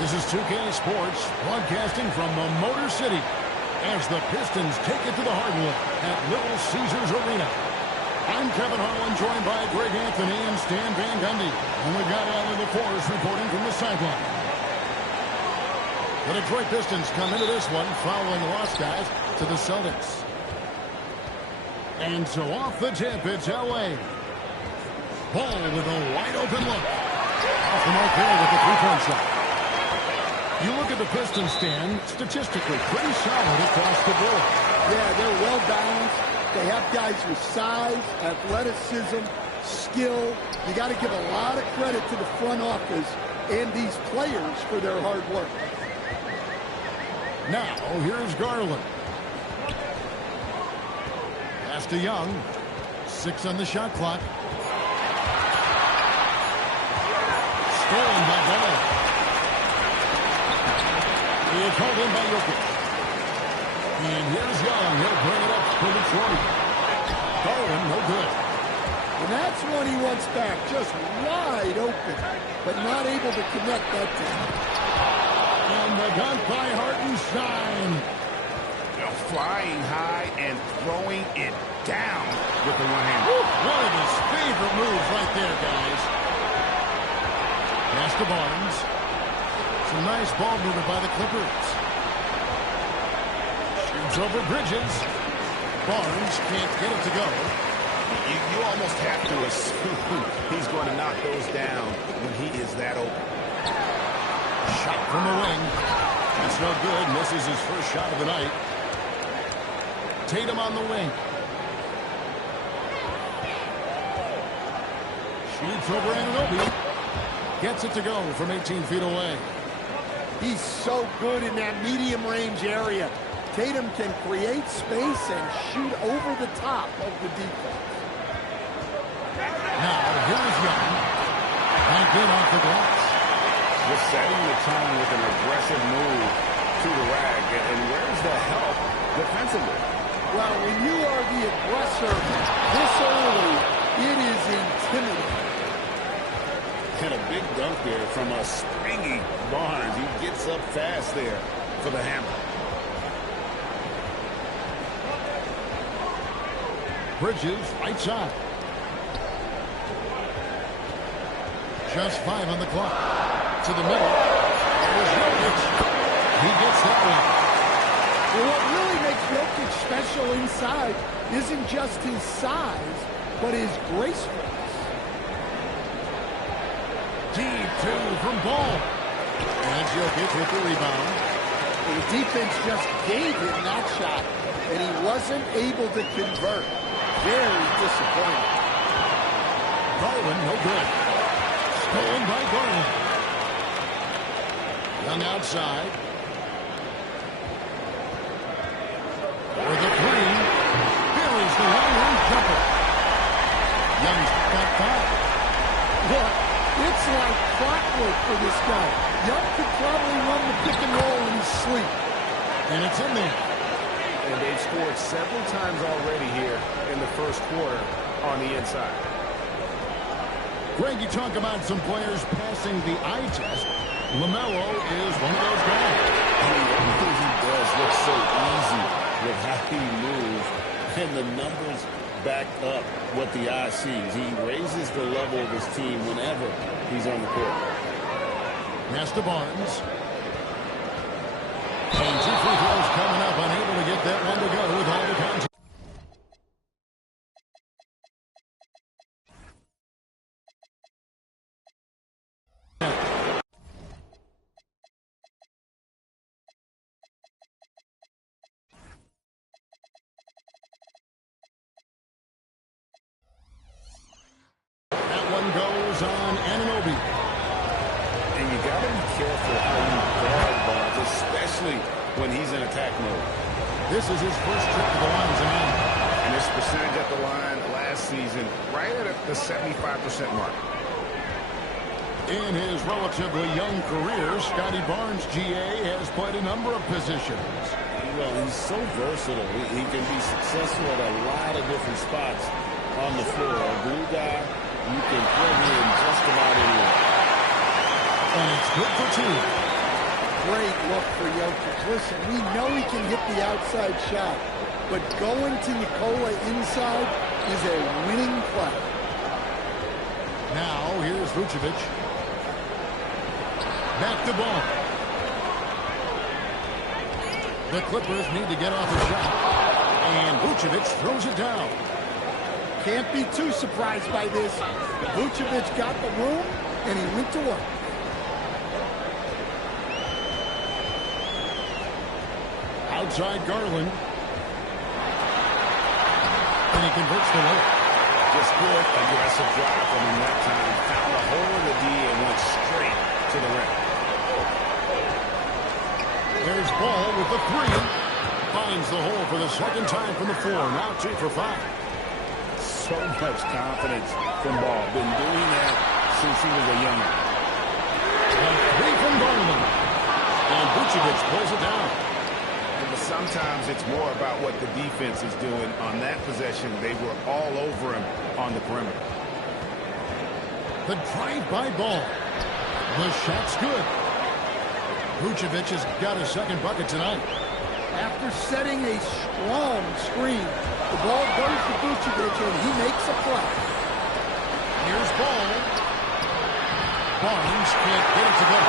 This is 2K Sports, broadcasting from the Motor City as the Pistons take it to the hardwood at Little Caesars Arena. I'm Kevin Harlan, joined by Greg Anthony and Stan Van Gundy. And we've got Allie LaForce reporting from the sideline. The Detroit Pistons come into this one following loss, guys, to the Celtics. And so off the tip, it's L.A. Ball with a wide-open look. Off the mark there with the three-point shot. You look at the Pistons, Stan, statistically pretty solid across the board. Yeah, they're well-balanced. They have guys with size, athleticism, skill. You got to give a lot of credit to the front office and these players for their hard work. Now, here's Garland. Pass to Young. 6 on the shot clock. Stolen by Ball. He's called in by Jokic. And here's Young. He'll bring it up for Detroit. Garland, no good. And that's one he wants back, just wide open, but not able to connect that time. And the dunk by Hartenstein. Flying high and throwing it down with the one hand. One of his favorite moves right there, guys. Pass to Barnes. Some nice ball movement by the Clippers. Shoots over Bridges. Barnes can't get it to go. You almost have to assume he's going to knock those down when he is that open. Shot from the wing. That's no good. Misses his first shot of the night. Tatum on the wing. Shoots over Anunoby. Gets it to go from 18 feet away. He's so good in that medium range area. Tatum can create space and shoot over the top of the defense. Now, here's Young. Back in off the glass. Just setting the tone with an aggressive move to the rack. And where's the help defensively? Well, when you are the aggressor this early, it is intimidating. And a big dunk there from a springy Barnes. He gets up fast there for the hammer. Bridges, right side. Just 5 on the clock. To the middle. There's Jokic. He gets that one. Well, what really makes Jokic special inside isn't just his size, but his gracefulness. Deep 2 from Ball. And Jokic with the rebound. The defense just gave him that shot, and he wasn't able to convert. Very disappointing. Garland, no good. Stolen by Garland. Young outside. For the three. Buries the long-range jumper. Young's got 5. Look, it's like clockwork for this guy. Young could probably run the pick and roll in his sleep. And it's in there. And they've scored several times already here in the first quarter on the inside. Greg, you talk about some players passing the eye test. LaMelo is one of those guys. I mean, everything he does looks so easy with how he moves, and the numbers back up what the eye sees. He raises the level of his team whenever he's on the court. Pass to Barnes. And 2 free throws coming up, unable to get that one to go with all the contact. That one goes on Anunoby. And you got to be careful how you guard Barnes, especially when he's in attack mode. This is his first trip to the line tonight. And his percentage at the line last season, right at the 75% mark. In his relatively young career, Scotty Barnes, GA, has played a number of positions. Well, he's so versatile. He can be successful at a lot of different spots on the floor. A glue guy, you can plug in just about anywhere. And it's good for 2. great look for Jokic. Listen, we know he can hit the outside shot, but going to Nikola inside is a winning play. Now, here's Vucevic. Back to ball. The Clippers need to get off a shot. And Vucevic throws it down. Can't be too surprised by this. Vucevic got the room, and he went to work. Outside Garland. And he converts the layup. Just good, aggressive drive from him that time. Found a hole in the D and went straight to the rim. There's Ball with the three. Finds the hole for the second time from the floor. Now 2 for 5. So much confidence from Ball. Been doing that since he was a youngin'. A three from Garland. And Vucevic pulls it down. But sometimes it's more about what the defense is doing. On that possession, they were all over him on the perimeter. The drive-by Ball. The shot's good. Vucevic has got his second bucket tonight. After setting a strong screen, the ball goes to Vucevic, and he makes a play. Here's Ball. Barnes can't get it to go.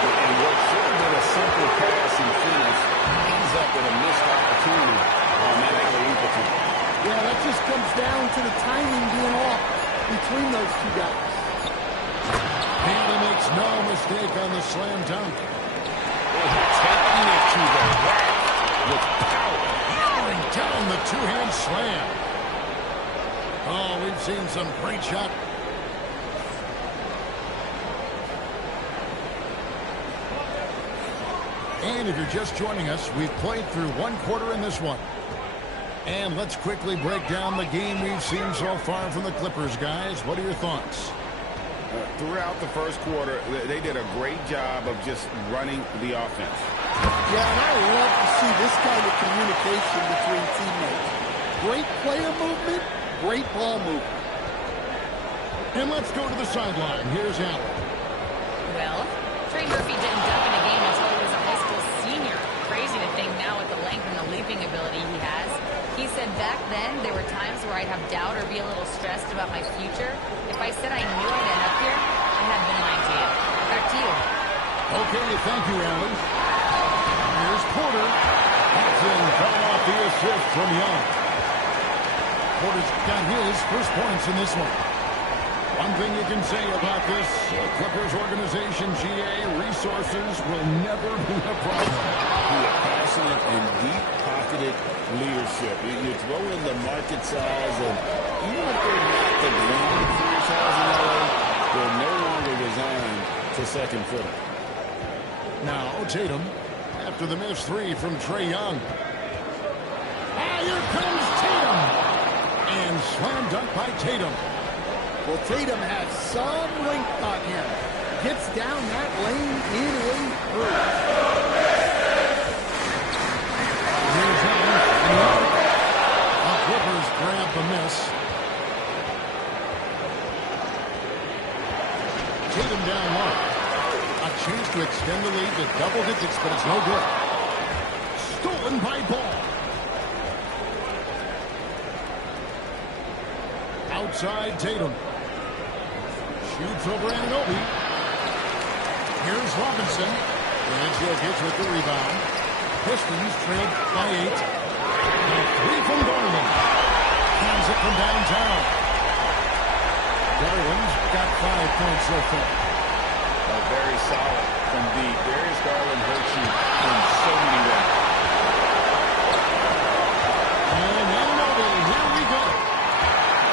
And what should have been a simple pass and finish ends up with a missed opportunity on that alley-oop attempt. Yeah, that just comes down to the timing being off between those two guys. And he makes no mistake on the slam dunk. Taking it to the rack with power. Hammering down the two-hand slam. Oh, we've seen some great shots. And if you're just joining us, we've played through one quarter in this one. And let's quickly break down the game we've seen so far from the Clippers, guys. What are your thoughts? Throughout the first quarter, they did a great job of just running the offense. Yeah, and I love to see this kind of communication between teammates. Great player movement, great ball movement. And let's go to the sideline. Here's Allen. Well, Trey Murphy didn't dunk in a game until he was a high school senior. Crazy to think now with the length and the leaping ability he has. He said back then there were times where I'd have doubt or be a little stressed about my future. If I said I knew I'd end up here, I had no idea. Back to you. Okay, thank you, Allen. Here's Porter. Hudson coming off the assist from Young. Porter's got his first points in this one. One thing you can say about this Clippers organization, GA, resources will never be a problem. Passionate and deep-pocketed leadership. You throw in the market size, and even if they're not the grand franchise in LA, they're no longer resigned to second fiddle. Now Tatum, after the missed three from Trae Young. Ah, here comes Tatum. And slam dunk by Tatum. Well, Tatum has some length on him. Gets down that lane in a hurry. Here's Allen. The Clippers grab the miss. Tatum down low. A chance to extend the lead to double digits, but it's no good. Stolen by Ball. Outside Tatum. Shoots over Anunoby. Here's Robinson. And Jokic with the rebound. Pistons trailed by 8. A three from Garland. Hands it from downtown. Garland's got 5 points so far. Very solid from deep. Darius Garland hurts you in so many ways. And Anunoby, here we go.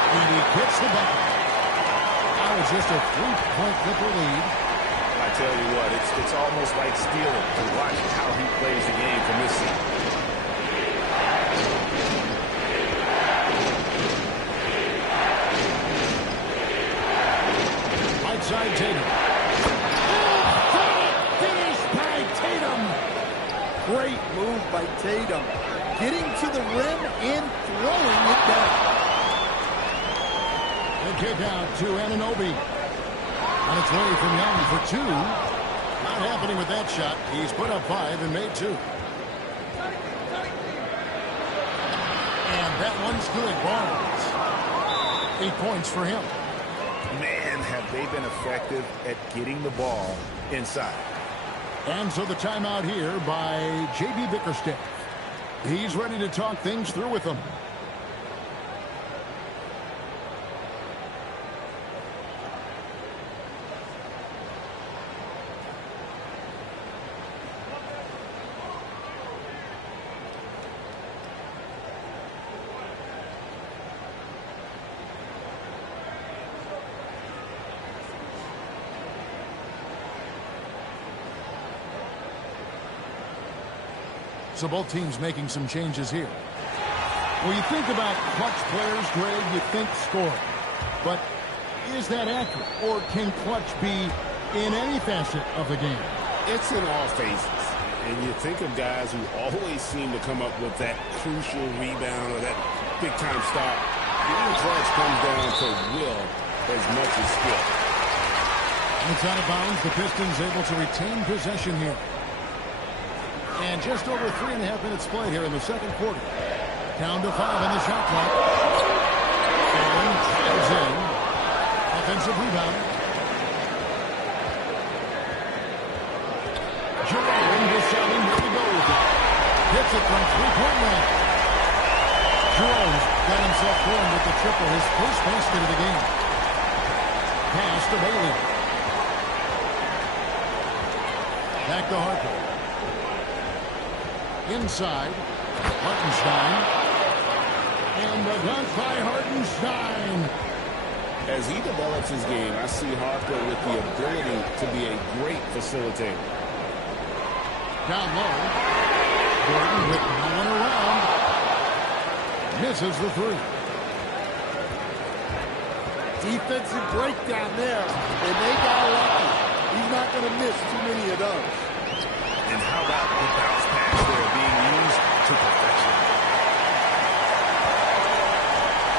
And he gets the bucket. Now it's just a 3-point Clipper lead. I tell you what, it's almost like stealing to watch how he plays the game from this seat. Outside Tatum. Finished by Tatum. Great move by Tatum. Getting to the rim and throwing it down. The kick out to Anunoby. On its way from Young for 2. Not happening with that shot. He's put up 5 and made 2. And that one's good. Barnes. 8 points for him. Man, have they been effective at getting the ball inside. And so the timeout here by J.B. Bickerstaff. He's ready to talk things through with them. So both teams making some changes here. When you think about clutch players, Greg, you think scoring. But is that accurate? Or can clutch be in any facet of the game? It's in all phases. And you think of guys who always seem to come up with that crucial rebound or that big-time stop. Being clutch comes down to will as much as skill. It's out of bounds. The Pistons able to retain possession here. And just over 3.5 minutes played here in the second quarter. Down to 5 on the shot clock. And drives in. Offensive rebound. Jerome deciding where to go with it. Hits it from three-point land. Jerome's got himself going with the triple, his first basket of the game. Pass to Bailey. Back to Harper. Inside, Hartenstein. And the dunk by Hartenstein. As he develops his game, I see Harper with the ability to be a great facilitator. Down low. Gordon with no one around. Misses the three. Defensive breakdown there, and they got lucky. He's not going to miss too many of those. And how about the bounce pass there being used to perfection?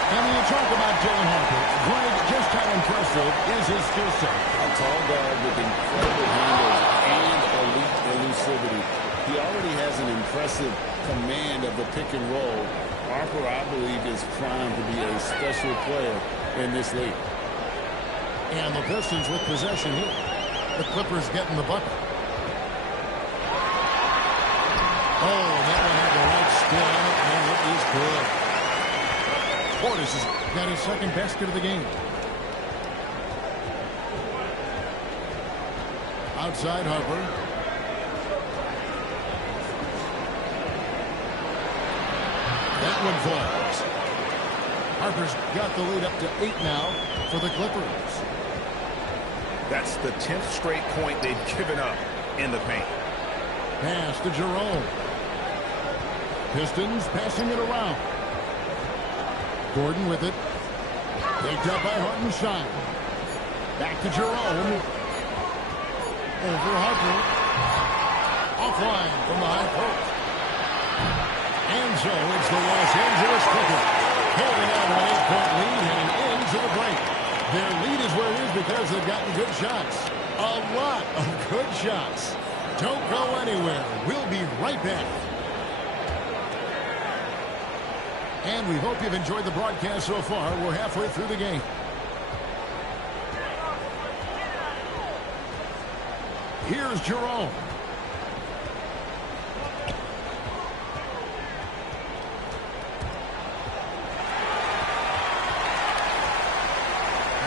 And when you talk about Dylan Harper, Greg, just how impressive is his skill set? A tall guard with incredible handles and elite elusivity. He already has an impressive command of the pick and roll. Harper, I believe, is primed to be a special player in this league. And the Pistons with possession here. The Clippers getting the bucket. Oh, that one had the right spin on it, and it is good. Portis has got his second basket of the game. Outside Harper. That one falls. Harper's got the lead up to 8 now for the Clippers. That's the 10th straight point they've given up in the paint. Pass to Jerome. Pistons passing it around. Gordon with it. Picked up by Hartenstein. Back to Jerome. Over Harper. Offline from the high post. And so it's the Los Angeles Clippers holding on to an 8-point lead heading into the break. Their lead is where it is because they've gotten good shots. A lot of good shots. Don't go anywhere. We'll be right back. And we hope you've enjoyed the broadcast so far. We're halfway through the game. Here's Jerome.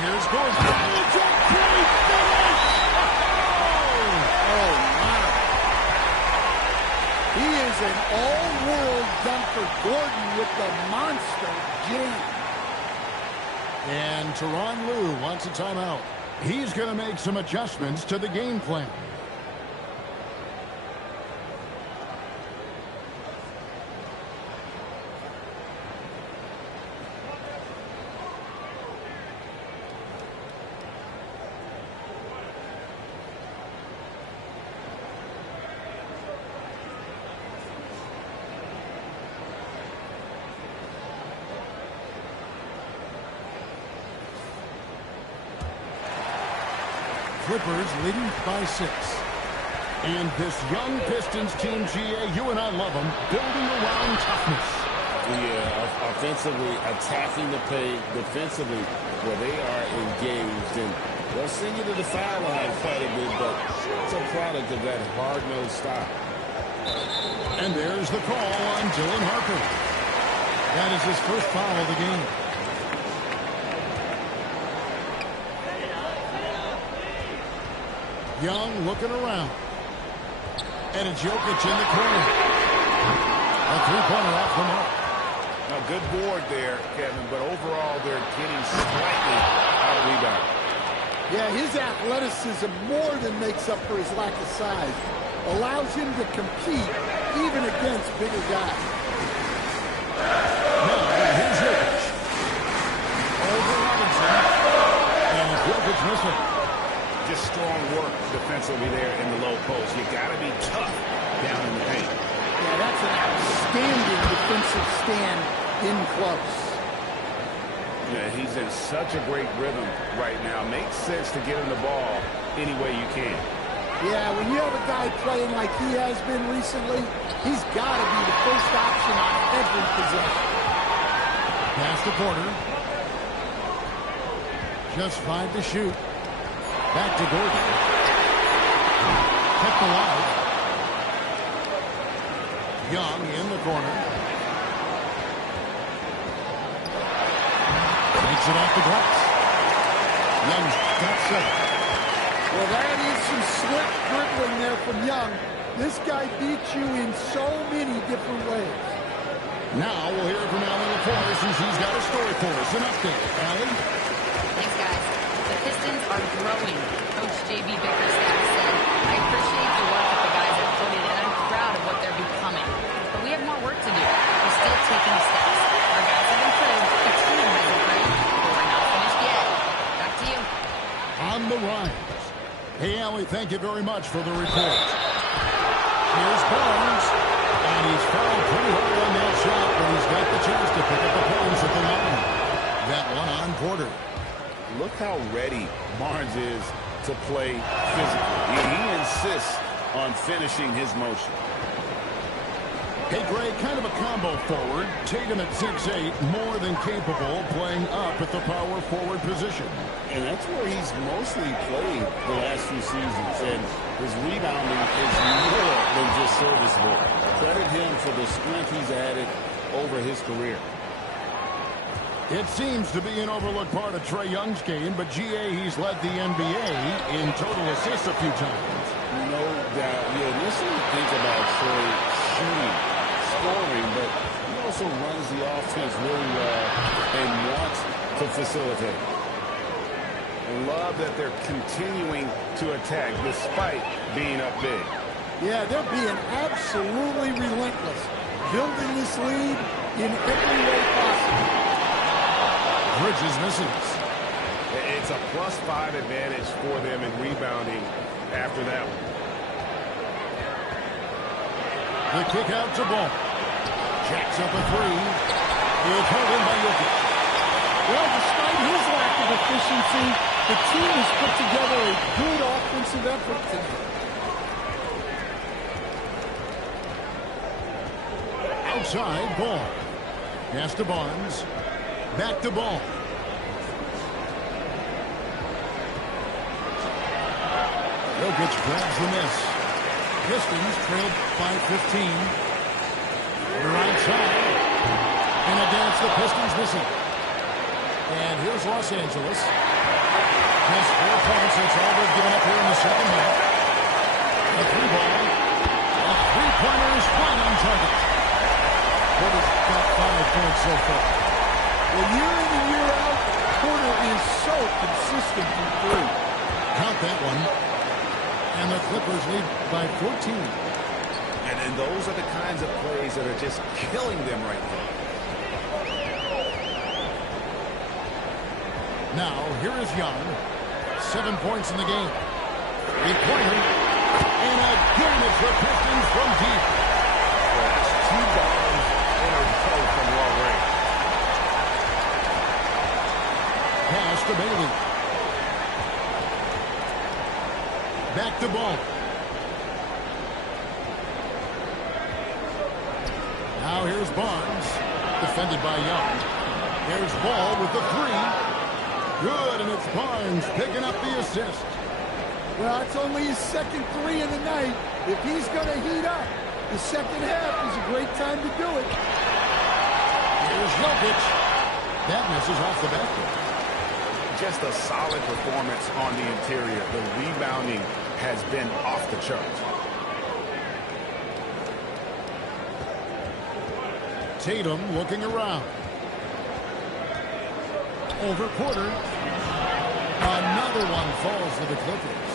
Here's Gordon. He is an all-world dunker. Gordon with the monster jam. And Tyronn Lue wants a timeout. He's going to make some adjustments to the game plan. Clippers leading by 6. And this young Pistons team, GA, you and I love them, building around toughness. Yeah, offensively, attacking the paint, defensively, where they are engaged. And they'll send you to the foul line quite a bit, but it's a product of that hard-nosed style. And there's the call on Dylan Harper. That is his first foul of the game. Young looking around. And it's Jokic in the corner. A three-pointer off the mark. A good board there, Kevin, but overall they're getting slightly out-rebounded. Yeah, his athleticism more than makes up for his lack of size. Allows him to compete even against bigger guys. Now, here's Jokic. Over Robinson. And Jokic missing. Just strong work defensively there in the low post. You got to be tough down in the paint. Yeah, that's an outstanding defensive stand in close. Yeah, he's in such a great rhythm right now. Makes sense to get him the ball any way you can. Yeah, when you have a guy playing like he has been recently, he's got to be the first option on every possession. Pass to Porter. Just 5 to shoot. Back to Gordon. Kept alive. Young in the corner. Takes it off the glass. Young's got 7. Well, that is some slick dribbling there from Young. This guy beats you in so many different ways. Now we'll hear from Allie LaFleur since he's got a story for us. An update. Allie? Thanks, guys. The Pistons are growing. Coach J.B. Bickerstaff said, I appreciate the work that the guys have put in, and I'm proud of what they're becoming. But we have more work to do. We're still taking steps. Our guys have improved. The team has improved. But we're not finished yet. Back to you. On the rise. Hey, Allie, thank you very much for the report. Here's Barnes. And he's fouled pretty hard on that shot, but he's got the chance to pick up the points at the line. That one on Porter. Look how ready Barnes is to play physically. He insists on finishing his motion. Hey, Greg, kind of a combo forward. Tatum at 6'8", more than capable, playing up at the power forward position. And that's where he's mostly played the last few seasons. And his rebounding is more than just serviceable. Credit him for the strength he's added over his career. It seems to be an overlooked part of Trae Young's game, but GA, he's led the NBA in total assists a few times. No doubt. You initially think about Trae shooting, scoring, but he also runs the offense really well and wants to facilitate. And love that they're continuing to attack despite being up big. Yeah, they're being absolutely relentless, building this lead in every way possible. Bridges misses. It's a +5 advantage for them in rebounding after that one. The kick out to Ball. Jacks up a 3. It's held in by Jokic. Well, despite his lack of efficiency, the team has put together a good offensive effort tonight. Outside, Ball. Pass to Barnes. Back to Ball. Jokic grabs the miss. Pistons trailed by 15. They're outside. And again, it's the Pistons missing. And here's Los Angeles. Just 4 points. That's all they've given up here in the second half. A 3-ball. A 3-pointer is right on target. Porter's got 5 points so far. Well, year in and year out, Porter is so consistent from 3. Count that one. And the Clippers lead by 14. And those are the kinds of plays that are just killing them right now. Now, here is Young. 7 points in the game. 3-pointer. And again, it's the Pistons from deep. Well, that's 2 bombs in a row from long range. Pass to Bailey. Back to Ball. Now here's Barnes, defended by Young. Here's Ball with the three. Good, and it's Barnes picking up the assist. Well, it's only his second three of the night. If he's going to heat up, the second half is a great time to do it. Here's Jokic. That misses off the basket. Just a solid performance on the interior. The rebounding has been off the charts. Tatum looking around. Over Porter. Another one falls for the Clippers.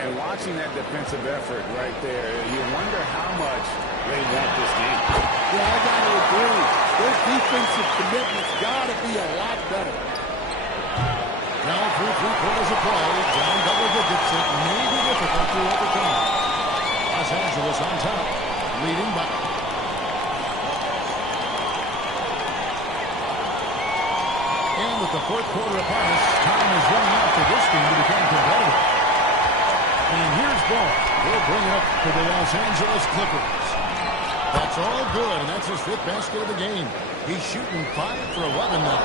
And watching that defensive effort right there, you wonder how much they want this game. Yeah, I got to agree. Their defensive commitment's got to be a lot better. Now through 3/4 of play, down double digits, it may be difficult to overcome. Los Angeles on top, leading by... And with the fourth quarter upon us, time is running out for this team to become competitive. And here's Ball. He'll bring it up to the Los Angeles Clippers. That's all good, and that's his fifth basket of the game. He's shooting 5 for 11 now.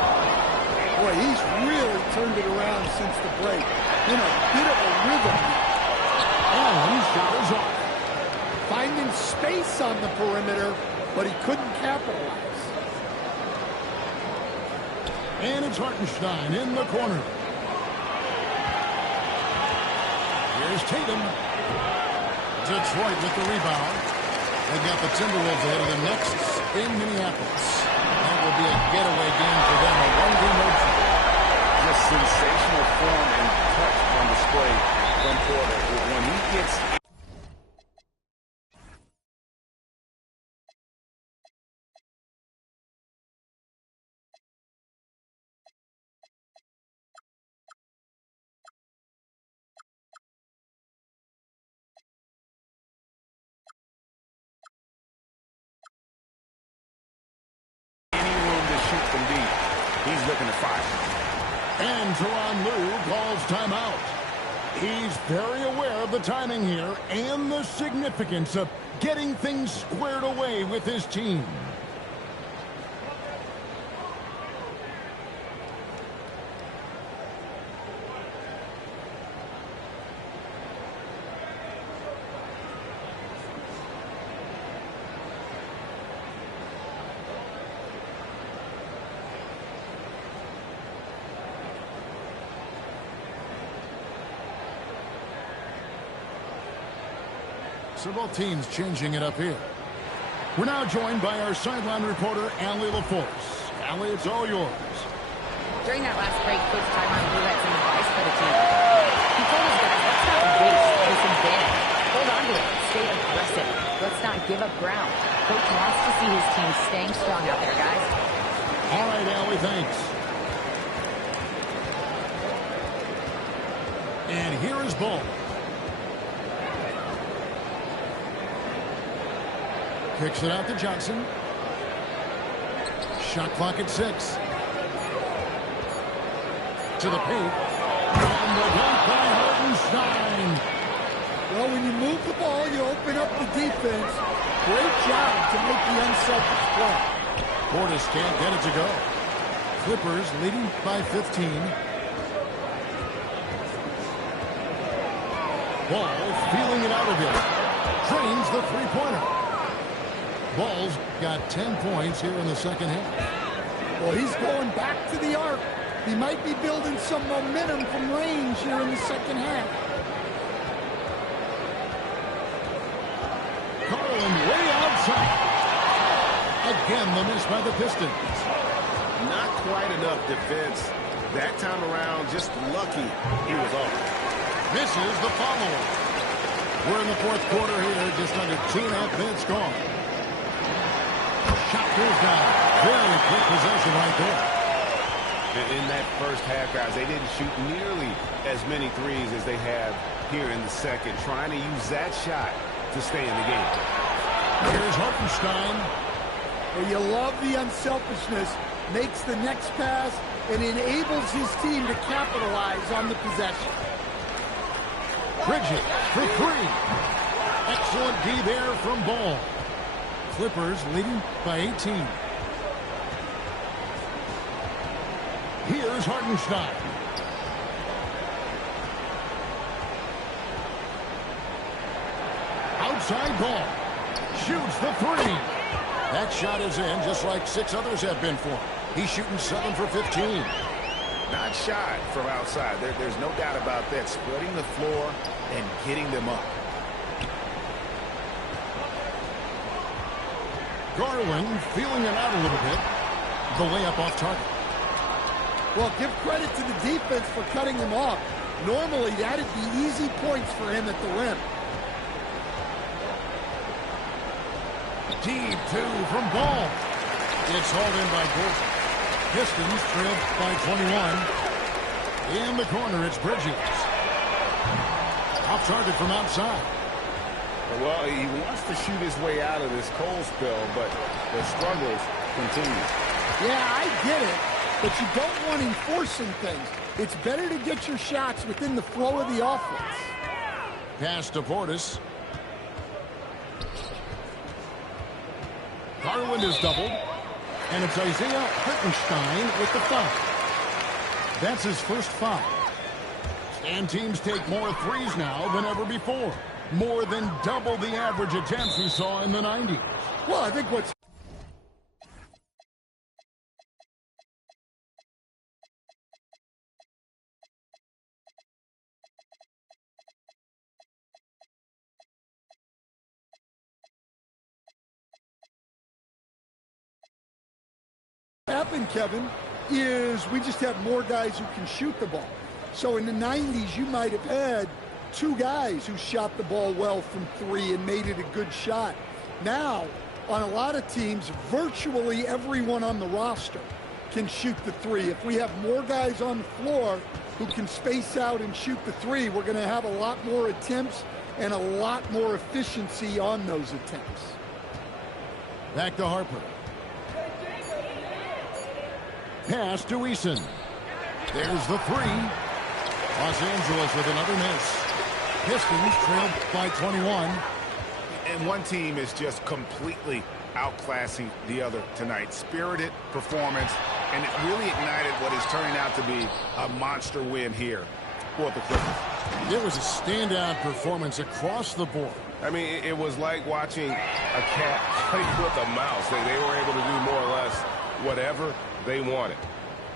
Boy, he's really turned it around since the break. In a bit of a rhythm. And shot is off. Finding space on the perimeter, but he couldn't capitalize. And it's Hartenstein in the corner. Here's Tatum. Detroit with the rebound. They've got the Timberwolves ahead of them next in Minneapolis. That will be a getaway game for them, a one-game road trip. Just sensational form and touch on display from Porter. When he gets... He's looking to fire. And Tyronn Lue calls timeout. He's very aware of the timing here and the significance of getting things squared away with his team. So both teams changing it up here. We're now joined by our sideline reporter, Allie LaForce. Allie, it's all yours. During that last break, Coach Tyronn Lue had some advice for the team. He told his guys, let's not waste this advantage. Hold on to it. Stay aggressive. Let's not give up ground. Coach wants to see his team staying strong out there, guys. All right, Allie, thanks. And here is Ball. Kicks it out to Johnson. Shot clock at 6. To the paint. And the dunk by Hartenstein. Well, when you move the ball, you open up the defense. Great job to make the unselfish play. Portis can't get it to go. Clippers leading by 15. Ball feeling it out of him. Drains the three-pointer. Ball's got 10 points here in the second half. Well, he's going back to the arc. He might be building some momentum from range here in the second half. Garland way outside. Again, the miss by the Pistons. Not quite enough defense. That time around, just lucky he was off. Misses the follow-up. We're in the fourth quarter here, just under 2.5 minutes gone. Shot goes down. Very quick possession right there. In that first half, guys, they didn't shoot nearly as many threes as they have here in the second, trying to use that shot to stay in the game. Here's Hartenstein. Well, you love the unselfishness. Makes the next pass and enables his team to capitalize on the possession. Bridges for 3. Excellent D there from Ball. Clippers leading by 18. Here's Hartenstein. Outside ball. Shoots the three. That shot is in just like 6 others have been for him. He's shooting 7 for 15. Not shy from outside. There's no doubt about that. Spreading the floor and getting them up. Garland feeling it out a little bit. The layup off target. Well, give credit to the defense for cutting him off. Normally, that'd be easy points for him at the rim. Deep 2 from Ball. It's hauled in by Gordon. Pistons trailed by 21. In the corner, it's Bridges. Off target from outside. Well, he wants to shoot his way out of this cold spell, but the struggles continue. Yeah, I get it, but you don't want him forcing things. It's better to get your shots within the flow of the offense. Pass to Portis. Garland is doubled, and it's Isaiah Hartenstein with the foul. That's his first foul. And teams take more threes now than ever before. More than double the average attempts we saw in the 90s. Well, I think what's happened, Kevin, is we just have more guys who can shoot the ball. So in the 90s, you might have had 2 guys who shot the ball well from 3 and made it a good shot. Now, on a lot of teams, virtually everyone on the roster can shoot the 3. If we have more guys on the floor who can space out and shoot the 3, we're going to have a lot more attempts and a lot more efficiency on those attempts. Back to Harper. Pass to Eason. There's the 3. Los Angeles with another miss. Pistons trailed by 21. And one team is just completely outclassing the other tonight. Spirited performance, and it really ignited what is turning out to be a monster win here for the Clippers. It was a standout performance across the board. I mean, it was like watching a cat play with a mouse. They were able to do more or less whatever they wanted.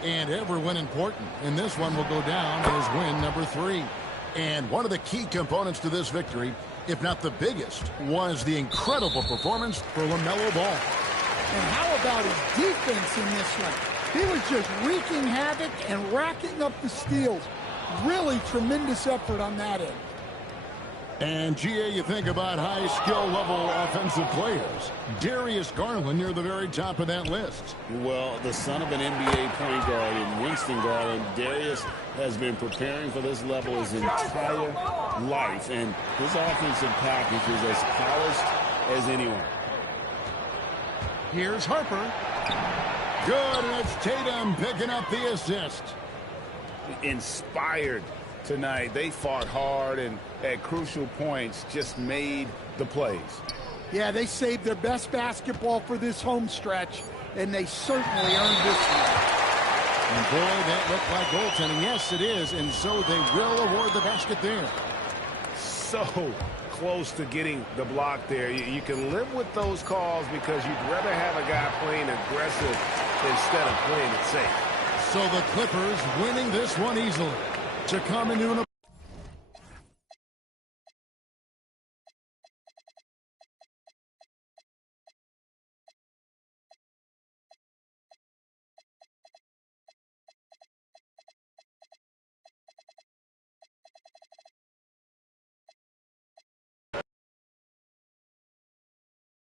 And every win important. And this one will go down as win number 3. And one of the key components to this victory, if not the biggest, was the incredible performance for LaMelo Ball. And how about his defense in this one? He was just wreaking havoc and racking up the steals. Really tremendous effort on that end. And, GA, you think about high skill level offensive players. Darius Garland near the very top of that list. Well, the son of an NBA point guard in Winston Garland, Darius has been preparing for this level his entire life, and his offensive package is as polished as anyone. Here's Harper. Good, and it's Tatum picking up the assist. Inspired tonight. They fought hard and at crucial points just made the plays. Yeah, they saved their best basketball for this home stretch, and they certainly earned this one. And boy, that looked like goaltending. Yes, it is, and so they will award the basket there. So close to getting the block there. You can live with those calls because you'd rather have a guy playing aggressive instead of playing it safe. So the Clippers winning this one easily to come into an